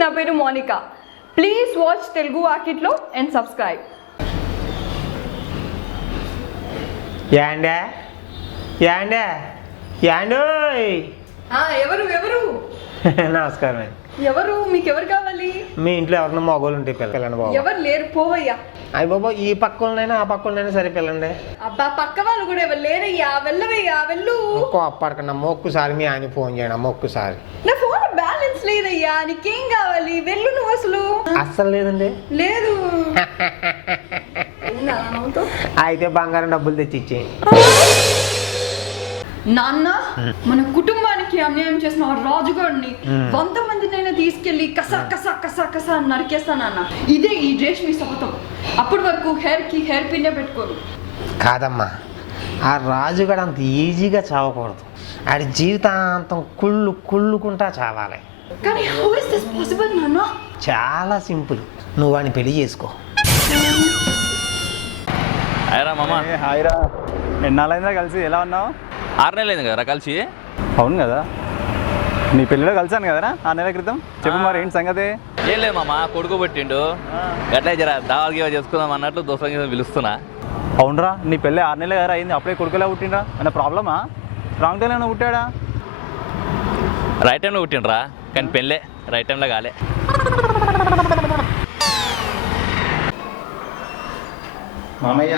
నా పేరు Monika. Please watch Telugu వాకిట్లో అండ్ సబ్స్క్రైబ్. యాండే యాండే యాండోయ్. ఎవరు ఎవరు? నమస్కారం అండి. ఎవరు? మీకు ఎవరు కావాలి? మీ ఇంట్లో ఎవరన్నా మగోళ్ళు ఉంటే పిల్లండి బాబు. ఎవరు లేరు, పోవయ్యా. అయ్యి బాబా, ఈ పక్కనైనా ఆ పక్కనైనా సరే పిల్లండి. అబ్బా, పక్క వాళ్ళు కూడా ఎవరు లేరయ్యా, వెళ్ళవయ్యా, వెళ్ళు. అప్పటికన్నా ఒక్కసారి మీ ఆయన ఫోన్ చేయడం ఒక్కసారి. నా ఫోన్ బ్యాలెన్స్ లేదయ్యా, నీకేం కావాలి? వెళ్ళు నువ్వు. అస్సలు లేదండి. లేదు. అయితే బంగారం డబ్బులు తెచ్చి ఇచ్చేయండి. నాన్న, మన కుటుంబానికి అన్యాయం చేసిన ఆ రాజుగాడిని 100 మందినైనా తీసుకెళ్లి కసా కసా కసా కసా నరికేస్తా నాన్న. ఇదే ఈ రేష్మి శపథం. అప్పటి వరకు హెయిర్ పిన్నే పెట్టుకోరు. కాదమ్మా, ఆ రాజుగాడు అంత ఈజీగా చావకూడదు. ఆడి జీవితాంతం కుళ్ళుకుంటా చావాలి. కానీ హౌ ఇస్ దిస్ పాసిబుల్ నాన్న? చాలా సింపుల్. నువ్వు వాడిని పెళ్లి చేసుకో. హాయ్రా మామ. హాయ్రా, ఎన్నాళ్ళైందా కలిసి? ఎలా ఉన్నావు? 6 నెలలైంది కదరా కలిసి. అవును కదా, నీ పెళ్ళిలో కలిసాను కదరా 6 నెలల క్రితం. చెప్పు మరి ఏంటి సంగతి? ఏం లేదు మామ, కొడుకు పెట్టిండు. గట్లే జర దావల్ గివ చేసుకుందాం అన్నట్లు దోస్తులకి పిలుస్తున్నా. అవునరా, నీ పెళ్ళి 6 నెలలు కదా అయింది, అప్పుడే కొడుకులా పుట్టిండ్రా? అన్న ప్రాబ్లమా? రాంగ్ టైంలో ఏమైనా పుట్టాడా? రైట్ టైంలో పుట్టిండ్రా, కానీ పెళ్ళే రైట్ టైంలో కాలే. మామయ్య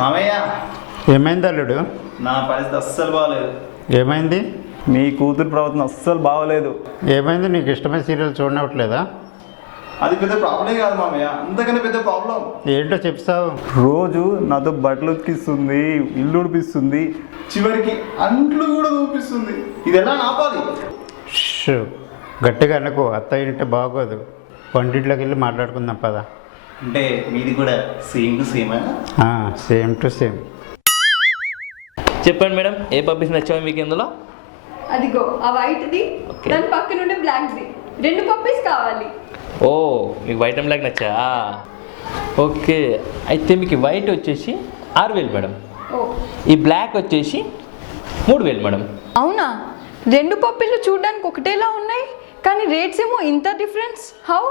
మామయ్య, ఏమైంది అల్లుడు? నా పరిస్థితి అస్సలు బాగలేదు. ఏమైంది? మీ కూతురు ప్రవర్తన అస్సలు బాగోలేదు. ఏమైంది? నీకు ఇష్టమైన సీరియల్ చూడనట్లేదా? అది పెద్ద ప్రాబ్లం కాదు మామయ్య, అంతకన్నా పెద్ద ప్రాబ్లం. ఏంటో చెప్తావు? రోజు నాతో బట్టలు ఉతికిస్తుంది, ఇల్లు ఉడిపిస్తుంది, చివరికి అంట్లు కూడా చూపిస్తుంది. ఇది ఎలా ఆపాలి? షూ, గట్టిగా అనుకో, అత్త ఇంటే బాగోదు. వంటింట్లోకి వెళ్ళి మాట్లాడుకుందాం పదా. అంటే మీది కూడా same to same? Same to same. చెప్పండి మేడం, ఏ పబ్బీస్ నచ్చావు మీకు ఇందులో? అదిగో ఆ వైట్ది, దాని పక్కన ఉండే బ్లాక్ది, 2 పప్పీస్ కావాలి. ఓ, మీకు వైట్ అండ్ బ్లాక్ నచ్చా? ఓకే, అయితే మీకు వైట్ వచ్చేసి 6,000 మేడం. ఈ బ్లాక్ వచ్చేసి 3,000 మేడం. అవునా? 2 పప్పీలు చూడడానికి ఒకటేలా ఉన్నాయి, కానీ రేట్స్ ఏమో ఇంత డిఫరెన్స్. హౌ?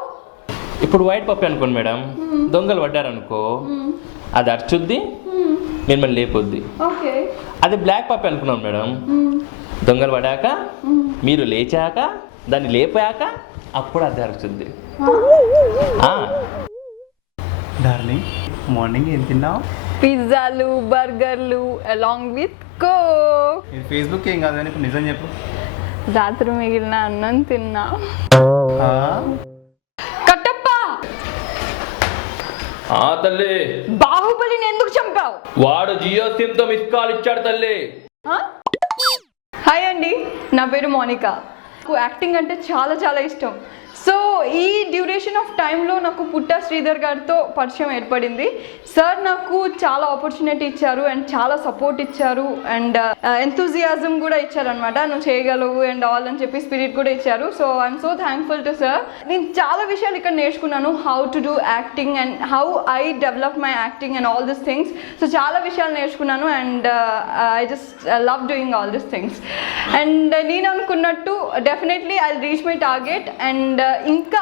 ఇప్పుడు వైట్ పప్పి అనుకోండి మేడం, దొంగలు పడ్డారనుకో అది అర్చుద్ది, మిమ్మల్ని లేపొద్ది. ఓకే. అది బ్లాక్ పప్పి అనుకున్నాం మేడం, దొంగలు పడాక మీరు లేచాక దాన్ని లేపాక అప్పుడు అది అరుచుద్ది. డార్లింగ్, మార్నింగ్ ఏం తిన్నావు? పిజ్జాలు, బర్గర్లు అలాంగ్ విత్ కోక్. ఇది ఫేస్బుక్ ఏం కాదు కానీ ఇప్పుడు నిజం చెప్పు. రాత్రి మిగిలిన అన్నం తిన్నా. తల్లి, బాహుబలిని ఎందుకు చంపావు? వాడు జియో సిమ్ తో మిస్ కాల్ ఇచ్చాడు తల్లి. హాయ్ అండి, నా పేరు మోనికా. నాకు యాక్టింగ్ అంటే చాలా చాలా ఇష్టం. సో ఈ డ్యూరేషన్ ఆఫ్ టైంలో నాకు పుట్ట శ్రీధర్ గారితో పరిచయం ఏర్పడింది. సార్ నాకు చాలా ఆపర్చునిటీ ఇచ్చారు అండ్ చాలా సపోర్ట్ ఇచ్చారు అండ్ ఎంతూజియాజం కూడా ఇచ్చారనమాట. నువ్వు చేయగలవు అండ్ ఆల్ అని చెప్పి స్పిరిట్ కూడా ఇచ్చారు. So I'm so thankful to sir. నేను చాలా విషయాలు ఇక్కడ నేర్చుకున్నాను, how to do acting and how I develop my acting and all this things. So చాలా విషయాలు నేర్చుకున్నాను and I just love doing all this things. And నేను అనుకున్నట్టు definitely I reach my target and ఇంకా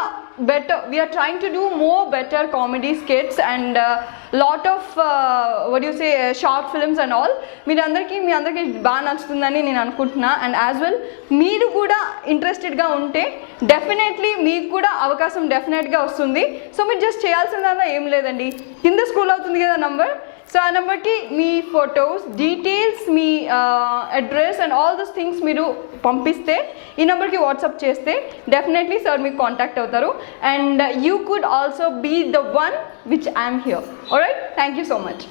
better, we are trying to do more better comedy skits and lot of what do you say, short films and all. మీ అందరికీ బాగా నచ్చుతుందని నేను అనుకుంటున్నా. And as well మీరు కూడా ఇంట్రెస్టెడ్గా ఉంటే డెఫినెట్లీ మీకు కూడా అవకాశం డెఫినెట్గా వస్తుంది. సో మీరు జస్ట్ చేయాల్సిందన్నా ఏం లేదండి, కింద స్క్రోల్ అవుతుంది కదా నంబర్. సో ఆ నెంబర్కి మీ ఫొటోస్, డీటెయిల్స్, మీ address and all this things మీరు పంపిస్తే, ఈ నెంబర్కి వాట్సాప్ చేస్తే డెఫినెట్లీ సార్ మీకు కాంటాక్ట్ అవుతారు. And you could also be the one which I'm here. Alright, thank you so much.